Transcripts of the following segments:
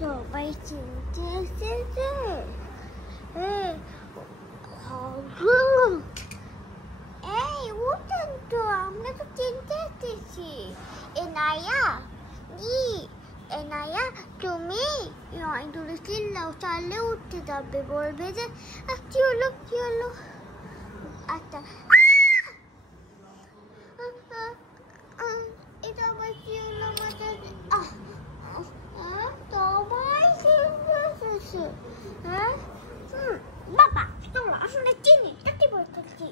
সবাই চিনতে এসেছে। এই উঠেন তো, আমরা তো চিনতে এসেছি। এনায়া জি, এনায়া তুমি নয় দূরে চিল্লাও, চালে উঠতে যাবে, বলবে যে কি হলো কি হলো। আচ্ছা এটা আবার কি হলো মাথা। সবাই চিনতে এসেছে। হ্যাঁ বাবা তোমরা আসলে চিনি চাকরি পড়তেছি।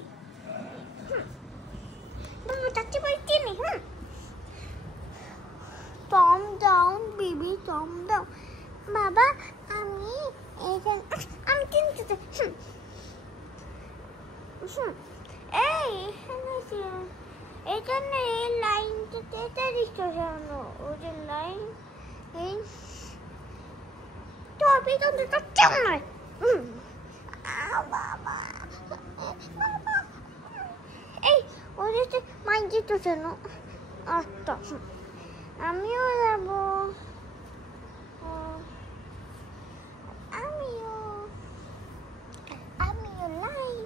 বাবা চাকরি পড়ে চিনি। calm down baby, calm down. বাবা আমি এখানে আমি চিনতে এই এখানে এই লাইনটা তেতারি সাজানো, ওই যে লাইন এই তো পিছন তো কেমন বাবা এই ওদের মাইকে তো যেন। আচ্ছা আমিও যাবো, আমিও লাইন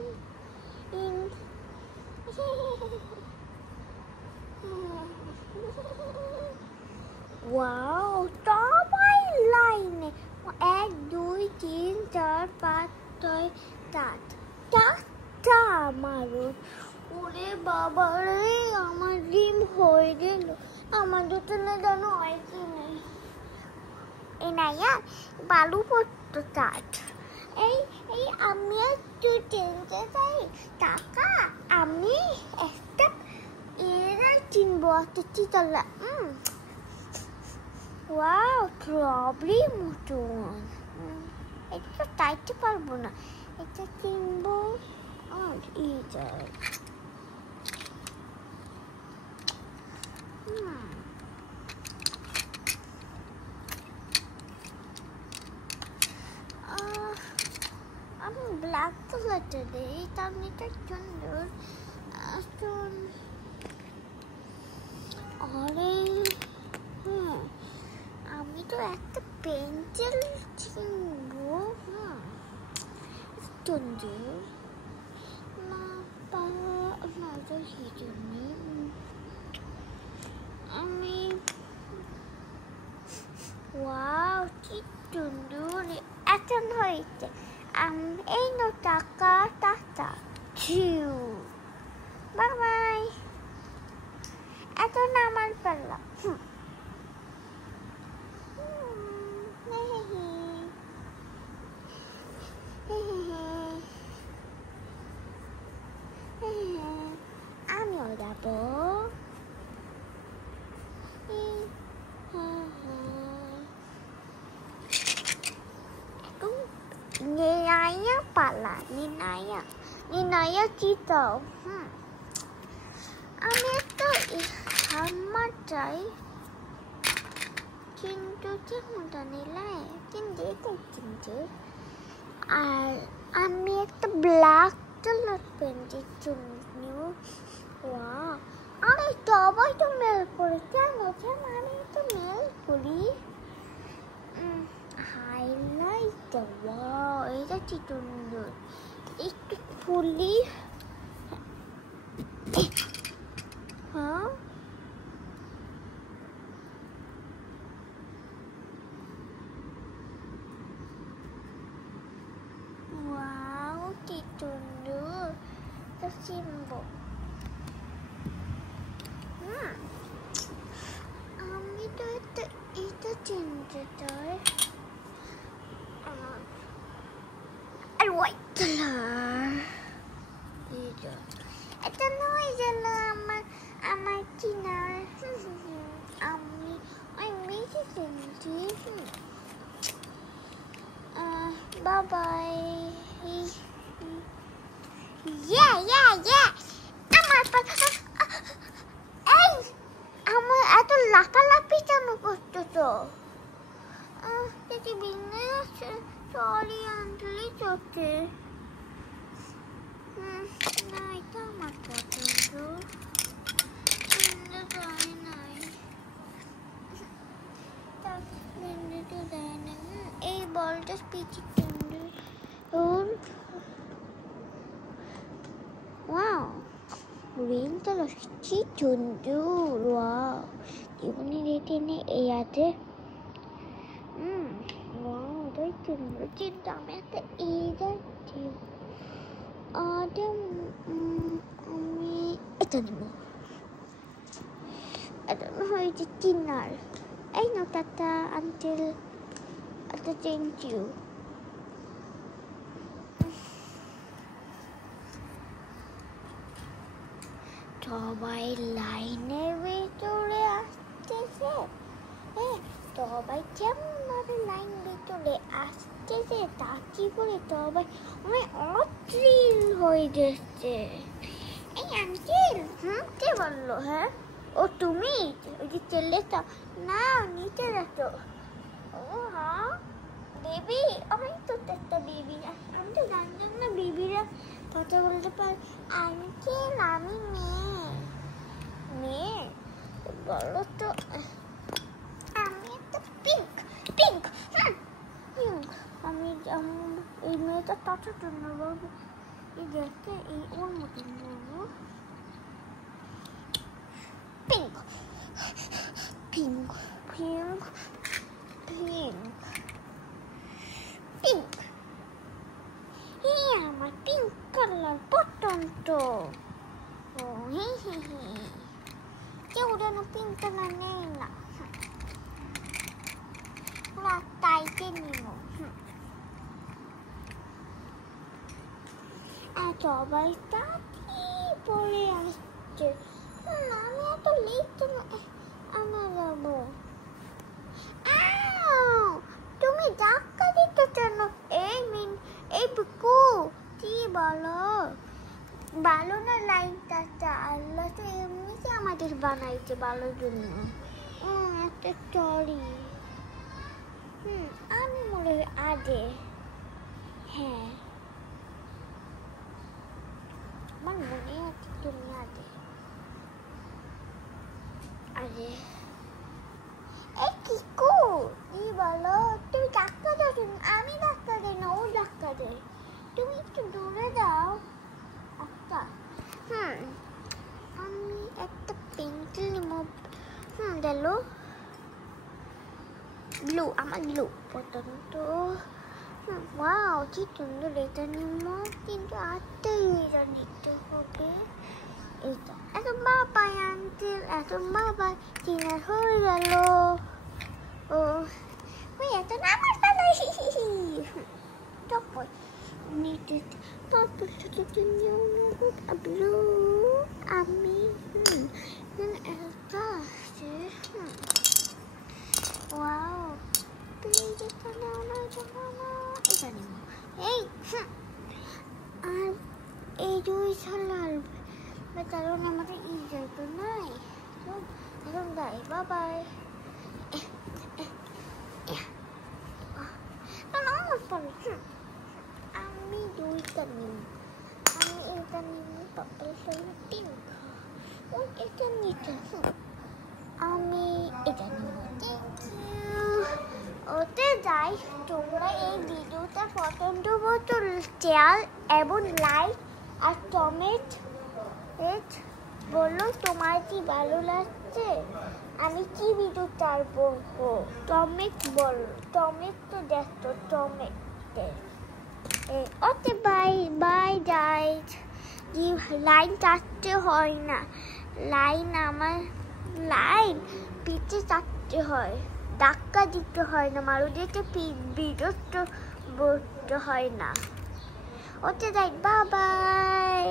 ওয়াও সবাই লাইনে 1 2 3 4 5 6 7 চারটা আমারও। ওরে বাবা রে আমার ডিম হয়ে গেল, আমার দুটো না জানো হয় কি নেই। এনায়া বালু পড়তো চাট। এই এই আমি একটু চিনতে চাই টাকা, আমি একটা এরা চিনবো একটা চিতলা। ওয়াও স্ট্রবেরি মতন, এটা তো চাইতে পারবো না, এটা চিনবো। আর এটা আমি ব্ল্যাক কালারটা দিই, তার এটা সুন্দর। আরে আমি তো একটা পেন্সিল চিনবো। সুন্দর না না তো সেজন্য আমি ওয়াও কি সুন্দর এখন হয়েছে। এই নো টাকা টাকা ছিউ, বাই বাই। এখন আমার পাল্লা। আমিও যাবো। নিনায়া পালা, নিনায়া চিতাও। আমি একটা হাম্মার চাই, কিন্তু চিন্তা নিলাই কিন্তু কিনতে। আর আমি একটা ব্ল্যাক কালার পেন্টের জন্য। আরে সবাই তো মেল করে, কেন আমি তো মেল করি। হাইলাইটার ওয়াও এটা কি সুন্দর, একটু ফুলি। হ্যাঁ ওয়াও কি সুন্দর, তো চিনবো। আমি তো এটা চিনতে চাই। আর হোয়াইট কালার এটা নয় যেন আমার চিনার। আমি ওই মেয়েকে চিনছি। বাবাই এই আমার এত লাফালাফি কেন করতো তো। সরি আন্টি চলছে না, এটা আমার পছন্দ নাই। just peachy tender. Oh, wow. Green color tender. Wow. Even it in a ate. Wow, they tender. Tintamete either. I don't know. I don't know how it's dinner. I know Tata until thank you. সবাই লাইনে ভিতরে আসতেছে। সবাই কেমন ভাবে line ভিতরে আসতেছে তা কি করে সবাই অনেক অথ্রিল হয়ে যাচ্ছে। এই আঙ্কেল কে বললো? হ্যাঁ ও তুমি? ওই যে ছেলেটা না নিচে যাচ্ছ? ও হ্যাঁ বেবি, আমি তো একটা বেবি। আমি তো জানতাম না বেবিরা কথা বলতে পারে। আঙ্কেল আমি মেয়ে বলো তো। আমি একটা পিঙ্ক পিঙ্ক পিঙ্ক। আমি এই মেয়েটা তার জন্য বলবো, এই দেখতে এই ওর মতন বলবো pink pink pink pink pink. আমার পিঙ্ক কালার পছন্দ। ও কেউ যেন পিঙ্ক কালার নেই না, তাইতে নিব। সবাই তাড়াতাড়ি পড়ে আসছে। আমি এত লেট কেন আমরা যাবো? তুমি ধাক্কা দিতে কেন? এই বুকু কি বলো? ভালো না লাইনটা? আল্লাহ তো এমনিতে আমাদের বানাইছে ভালোর জন্য। একটা চরি আমি মনে হয় আগে। হ্যাঁ আমার মনে আছে তুমি আগে। এই কিকু কি বলো? তুমি ধাক্কা দাও। আমি ধাক্কা দেই না, ও ধাক্কা দেয়। তুমি একটু দূরে দাও। আচ্ছা আমি একটা পেন্সিল নিব। গেলো ব্লু, আমার ব্লু পছন্দ। ওয়াও কি সুন্দর। এটা নিব কিন্তু আটটা এটা নিতে হবে। এইটা এত বাবা আঙ্কেল, এত বাবা ডিনার হয়ে গেল। ও এত না আমার পালাই তখন নিতে পাপড় ছোটো ব্লু। আমি একটা আছে। ওয়াও প্লিজ এটা নাও না, এটা নিব। এই আর এই দুই লাল কারণ আমাদের ইন্টার তো নাই। এখন বাই বাই। আমি দুইটা নিব। আমি এটা নিব পাপল পিঙ্ক। এটা নিতে আমি এটা নিব। Thank you. ওতে যাই। তোমরা এই ভিডিওটা পছন্দ মতো শেয়ার এবং লাইক আর কমেন্ট বলো তোমার কি ভালো লাগছে। আমি কি ভিডিও চার বলবো টমেট বল। টমেট তো দেখতো tomato. Okay bye bye guys. Line চাটতে হয় না, আমার লাইন পিঠে চাটতে হয়, ধাক্কা দিতে হয় না, মানুষদেরকে বিরক্ত বলতে হয় না। ওকে যাই বাই বাই।